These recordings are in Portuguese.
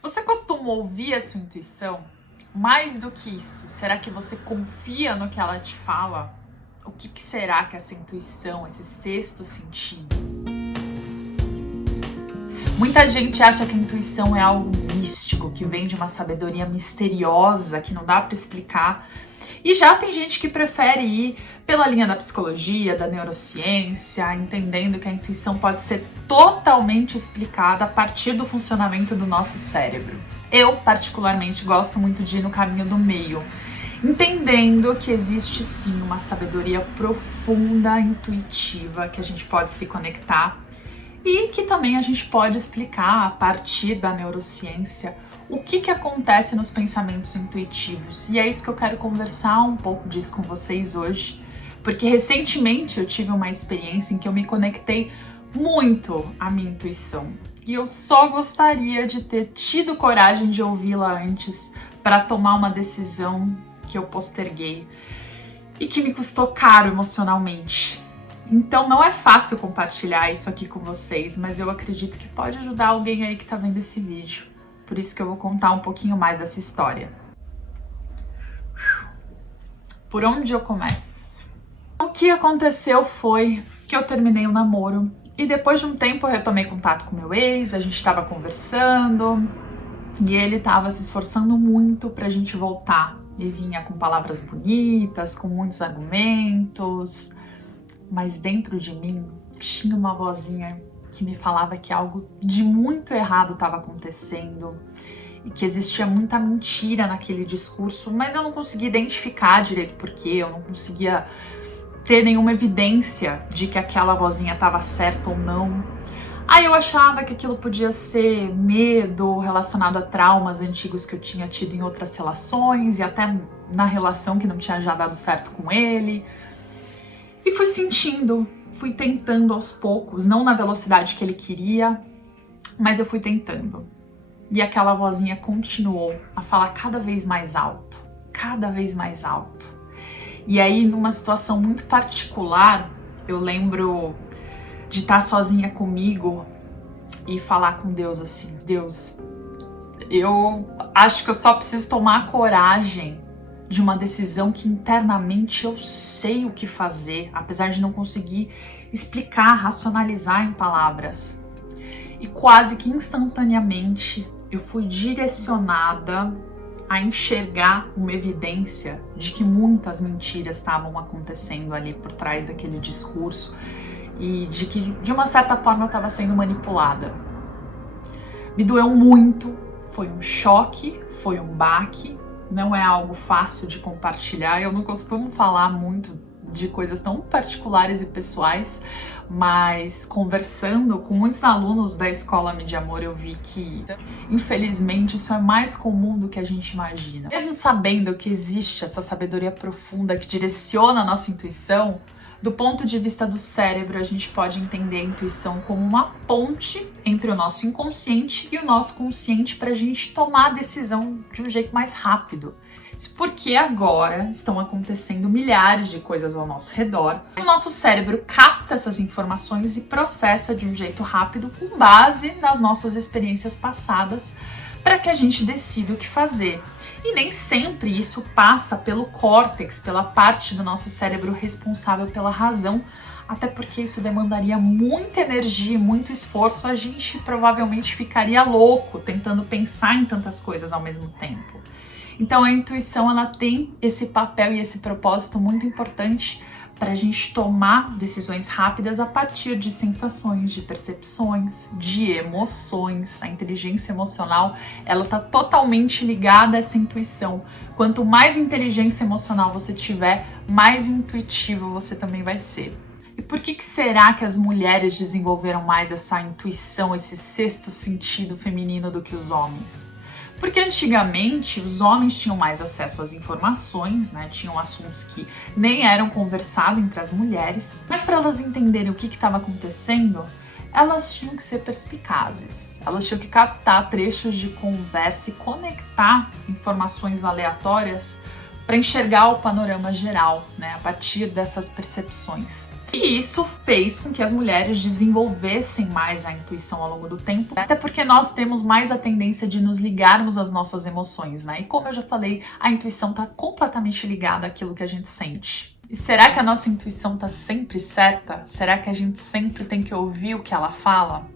Você costuma ouvir a sua intuição? Mais do que isso, será que você confia no que ela te fala? O que será que essa intuição, esse sexto sentido? Muita gente acha que a intuição é algo místico, que vem de uma sabedoria misteriosa, que não dá para explicar. E já tem gente que prefere ir pela linha da psicologia, da neurociência, entendendo que a intuição pode ser totalmente explicada a partir do funcionamento do nosso cérebro. Eu, particularmente, gosto muito de ir no caminho do meio, entendendo que existe sim uma sabedoria profunda, intuitiva, que a gente pode se conectar e que também a gente pode explicar a partir da neurociência o que acontece nos pensamentos intuitivos. E é isso que eu quero conversar um pouco disso com vocês hoje, porque recentemente eu tive uma experiência em que eu me conectei muito à minha intuição. E eu só gostaria de ter tido coragem de ouvi-la antes para tomar uma decisão que eu posterguei e que me custou caro emocionalmente. Então não é fácil compartilhar isso aqui com vocês, mas eu acredito que pode ajudar alguém aí que tá vendo esse vídeo. Por isso que eu vou contar um pouquinho mais dessa história. Por onde eu começo? O que aconteceu foi que eu terminei o namoro e depois de um tempo eu retomei contato com meu ex, a gente tava conversando e ele tava se esforçando muito pra gente voltar. Ele vinha com palavras bonitas, com muitos argumentos, mas dentro de mim tinha uma vozinha que me falava que algo de muito errado estava acontecendo e que existia muita mentira naquele discurso, mas eu não conseguia identificar direito porquê, eu não conseguia ter nenhuma evidência de que aquela vozinha estava certa ou não. Aí eu achava que aquilo podia ser medo relacionado a traumas antigos que eu tinha tido em outras relações e até na relação que não tinha já dado certo com ele. E fui sentindo, fui tentando aos poucos, não na velocidade que ele queria, mas eu fui tentando. E aquela vozinha continuou a falar cada vez mais alto, cada vez mais alto. E aí, numa situação muito particular, eu lembro de estar sozinha comigo e falar com Deus assim: Deus, eu acho que eu só preciso tomar coragem de uma decisão que internamente eu sei o que fazer, apesar de não conseguir explicar, racionalizar em palavras. E quase que instantaneamente eu fui direcionada a enxergar uma evidência de que muitas mentiras estavam acontecendo ali por trás daquele discurso e de que de uma certa forma eu estava sendo manipulada. Me doeu muito, foi um choque, foi um baque. Não é algo fácil de compartilhar, eu não costumo falar muito de coisas tão particulares e pessoais, mas conversando com muitos alunos da Escola Mídia Amor, eu vi que, infelizmente, isso é mais comum do que a gente imagina. Mesmo sabendo que existe essa sabedoria profunda que direciona a nossa intuição, do ponto de vista do cérebro, a gente pode entender a intuição como uma ponte entre o nosso inconsciente e o nosso consciente para a gente tomar a decisão de um jeito mais rápido. Isso porque agora estão acontecendo milhares de coisas ao nosso redor. O nosso cérebro capta essas informações e processa de um jeito rápido com base nas nossas experiências passadas para que a gente decida o que fazer. E nem sempre isso passa pelo córtex, pela parte do nosso cérebro responsável pela razão, até porque isso demandaria muita energia e muito esforço, a gente provavelmente ficaria louco tentando pensar em tantas coisas ao mesmo tempo. Então a intuição, ela tem esse papel e esse propósito muito importante para a gente tomar decisões rápidas a partir de sensações, de percepções, de emoções. A inteligência emocional, ela está totalmente ligada a essa intuição. Quanto mais inteligência emocional você tiver, mais intuitivo você também vai ser. E por que será que as mulheres desenvolveram mais essa intuição, esse sexto sentido feminino do que os homens? Porque antigamente os homens tinham mais acesso às informações, né? Tinham assuntos que nem eram conversados entre as mulheres, mas para elas entenderem o que estava acontecendo, elas tinham que ser perspicazes. Elas tinham que captar trechos de conversa e conectar informações aleatórias para enxergar o panorama geral, né? A partir dessas percepções. E isso fez com que as mulheres desenvolvessem mais a intuição ao longo do tempo, até porque nós temos mais a tendência de nos ligarmos às nossas emoções, né? E como eu já falei, a intuição está completamente ligada àquilo que a gente sente. E será que a nossa intuição está sempre certa? Será que a gente sempre tem que ouvir o que ela fala?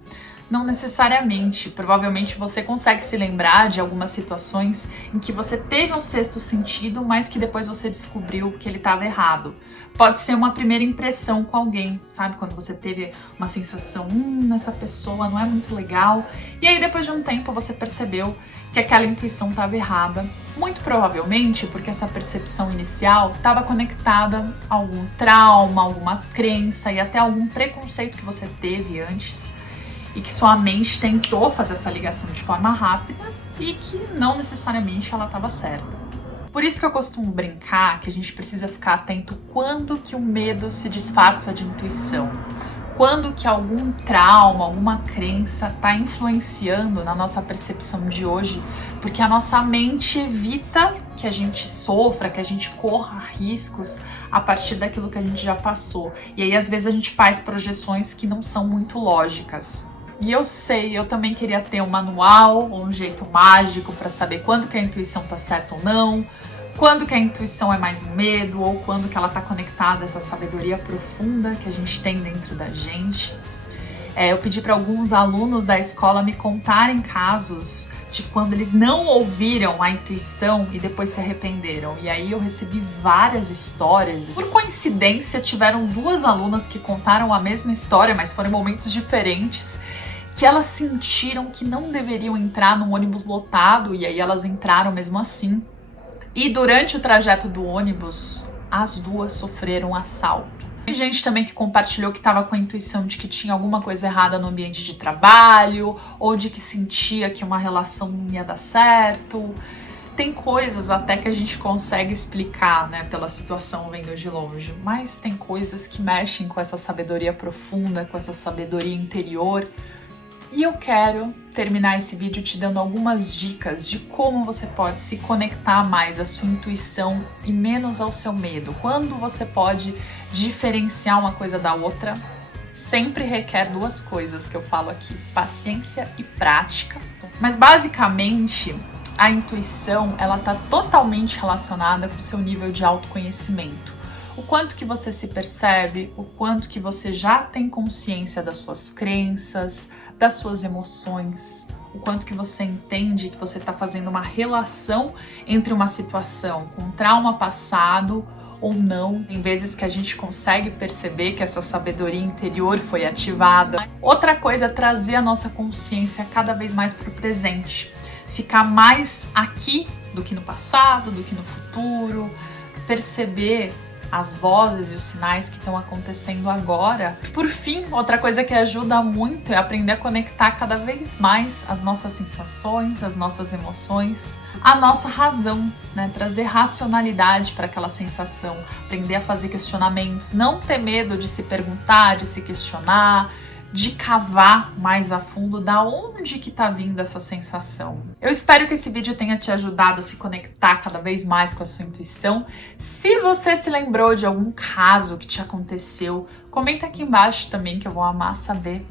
Não necessariamente. Provavelmente você consegue se lembrar de algumas situações em que você teve um sexto sentido, mas que depois você descobriu que ele estava errado. Pode ser uma primeira impressão com alguém, sabe? Quando você teve uma sensação, essa pessoa não é muito legal. E aí depois de um tempo você percebeu que aquela intuição estava errada. Muito provavelmente porque essa percepção inicial estava conectada a algum trauma, alguma crença e até algum preconceito que você teve antes. E que sua mente tentou fazer essa ligação de forma rápida e que não necessariamente ela estava certa. Por isso que eu costumo brincar que a gente precisa ficar atento quando que o medo se disfarça de intuição, quando que algum trauma, alguma crença está influenciando na nossa percepção de hoje, porque a nossa mente evita que a gente sofra, que a gente corra riscos a partir daquilo que a gente já passou. E aí às vezes a gente faz projeções que não são muito lógicas. E eu sei, eu também queria ter um manual, um jeito mágico para saber quando que a intuição tá certa ou não, quando que a intuição é mais um medo, ou quando que ela tá conectada a essa sabedoria profunda que a gente tem dentro da gente. Eu pedi para alguns alunos da escola me contarem casos de quando eles não ouviram a intuição e depois se arrependeram. E aí eu recebi várias histórias. Por coincidência, tiveram duas alunas que contaram a mesma história, mas foram em momentos diferentes, que elas sentiram que não deveriam entrar num ônibus lotado e aí elas entraram mesmo assim. E durante o trajeto do ônibus, as duas sofreram assalto. Tem gente também que compartilhou que estava com a intuição de que tinha alguma coisa errada no ambiente de trabalho ou de que sentia que uma relação não ia dar certo. Tem coisas até que a gente consegue explicar, né, pela situação vendo de longe, mas tem coisas que mexem com essa sabedoria profunda, com essa sabedoria interior. E eu quero terminar esse vídeo te dando algumas dicas de como você pode se conectar mais à sua intuição e menos ao seu medo. Quando você pode diferenciar uma coisa da outra, sempre requer duas coisas que eu falo aqui: paciência e prática. Mas basicamente, a intuição, ela tá totalmente relacionada com o seu nível de autoconhecimento. O quanto que você se percebe, o quanto que você já tem consciência das suas crenças, das suas emoções, o quanto que você entende que você está fazendo uma relação entre uma situação com um trauma passado ou não. Tem vezes que a gente consegue perceber que essa sabedoria interior foi ativada. Outra coisa é trazer a nossa consciência cada vez mais para o presente, ficar mais aqui do que no passado, do que no futuro, perceber as vozes e os sinais que estão acontecendo agora. Por fim, outra coisa que ajuda muito é aprender a conectar cada vez mais as nossas sensações, as nossas emoções, a nossa razão, né? Trazer racionalidade para aquela sensação, aprender a fazer questionamentos, não ter medo de se perguntar, de se questionar, de cavar mais a fundo da onde que tá vindo essa sensação. Eu espero que esse vídeo tenha te ajudado a se conectar cada vez mais com a sua intuição. Se você se lembrou de algum caso que te aconteceu, comenta aqui embaixo também que eu vou amar saber.